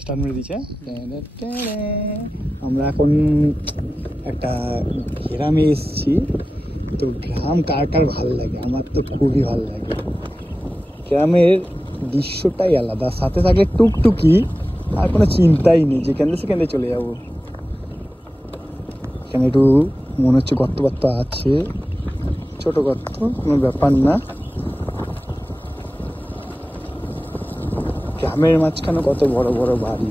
স্টার্ট মেরে দিচ্ছে। আমরা এখন একটা গ্রামে এসেছি, তো গ্রাম কার কার ভালো লাগে? আমার তো খুবই ভালো লাগে। গ্রামের দৃশ্যটাই আলাদা, সাথে থাকলে টুকটুকি, আর কোনো চিন্তাই নেই, যেখানে সেখানে চলে যাবো। এখানে একটু মনে হচ্ছে গর্ত গর্ত আছে, ছোট গর্ত, কোনো ব্যাপার না। গ্রামের মাঝখানে কত বড় বড় বাড়ি।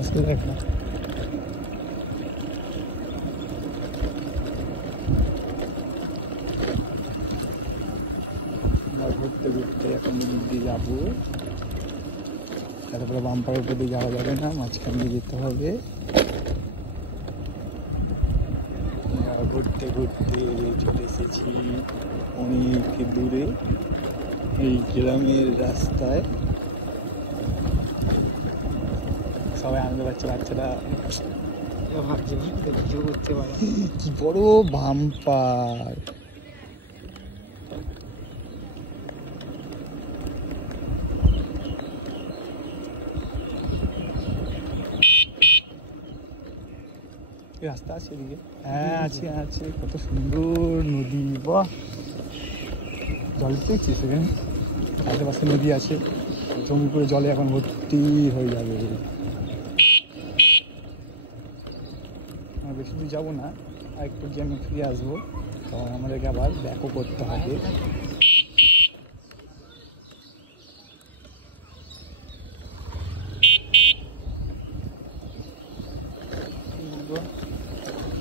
আস্তে দেখ না, ঘুরতে ঘুরতে এখন দিক দিয়ে যাবো। তারপরে বাম্পার উপর দিয়ে যাওয়া যাবে না, মাঝখান দিয়ে যেতে হবে। ঘুরতে ঘুরতে চলে এসেছি অনেক দূরে এই গ্রামের রাস্তায়। সবাই আনন্দ পাচ্ছে, বাচ্চারা ভাবছে কিছু করতে পারে। কি বড় বাম্পার! রাস্তা আছে এদিকে? হ্যাঁ আছে আছে, কত সুন্দর নদী! বাহ, জল পেয়েছিস সেখানে? আশেপাশে নদী আছে, জমি করে জলে এখন ভর্তি হয়ে যাবে। বেশি দূর যাবো না, আর একটু গিয়ে আমি ফিরে আসবো, কারণ আমাদেরকে আবার ব্যাকও করতে হবে।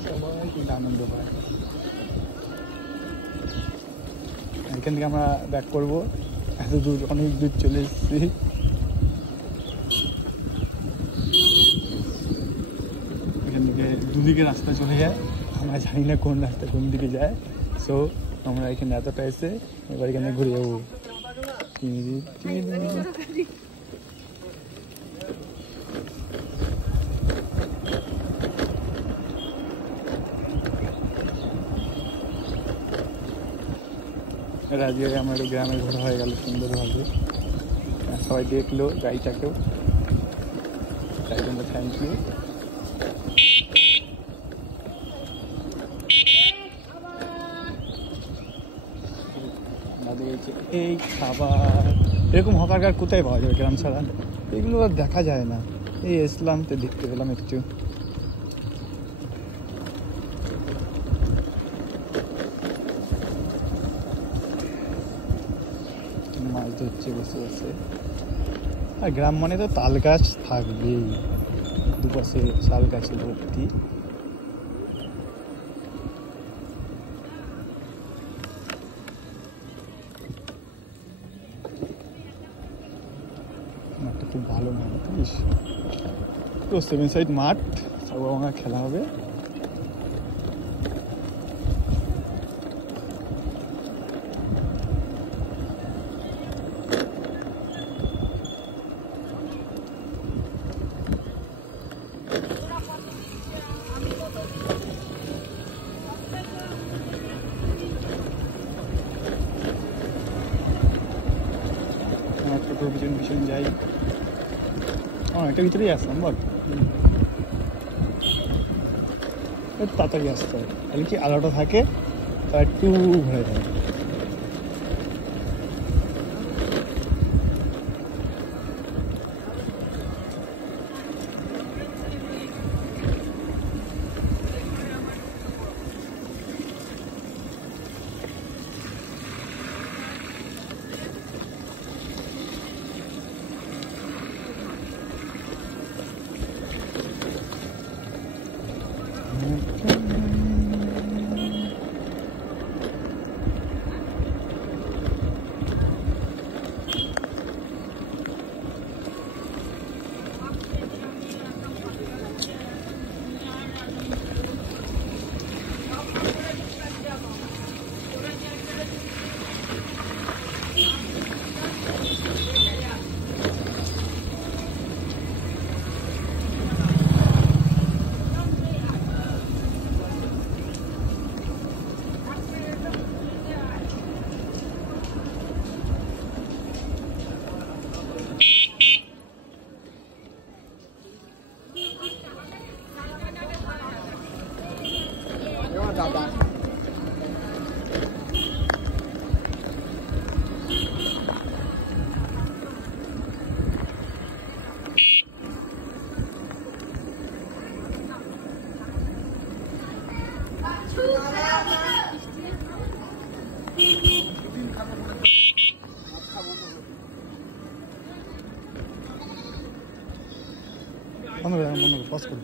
সবাই কিন্তু আনন্দ পায়। এখান থেকে আমরা ব্যাক করবো, এত দূর, অনেক দূর চলে এসেছি। এখান থেকে দুদিকে রাস্তা চলে যায়, আমরা জানি না কোন রাস্তা কোন দিকে যায়। সো আমরা এখানে এতটা এসে এবার এখানে ঘুরে যাবো। রাজিয়ে আমার গ্রামে ঘোরা হয়ে গেল সুন্দরভাবে, সবাই দেখলো গাড়িটাকেও, তাই জন্য থ্যাংক ইউ। এই খাবার এরকম হকারকার কোথায় পাওয়া যাবে গ্রাম ছাড়া? এগুলো আর দেখা যায় না। এই ইসলাম তো দেখতে পেলাম একটু। মাছ ধরছে বসে বসে। আর গ্রাম মানে তো তাল গাছ থাকবেই, দুপাশে শাল গাছে ভর্তি। মাঠটা খুব ভালো মাঠ, বুঝিস তো, 7 সাইড মাঠ, সাগরভাঙা খেলা হবে। পিছন পিছন যাই, অনেকটা ভিতরেই আসলাম বল, তাড়াতাড়ি আসতে হয়, তাহলে কি আলোটা থাকে তা একটু ঘুরে যায়। পজ করুন।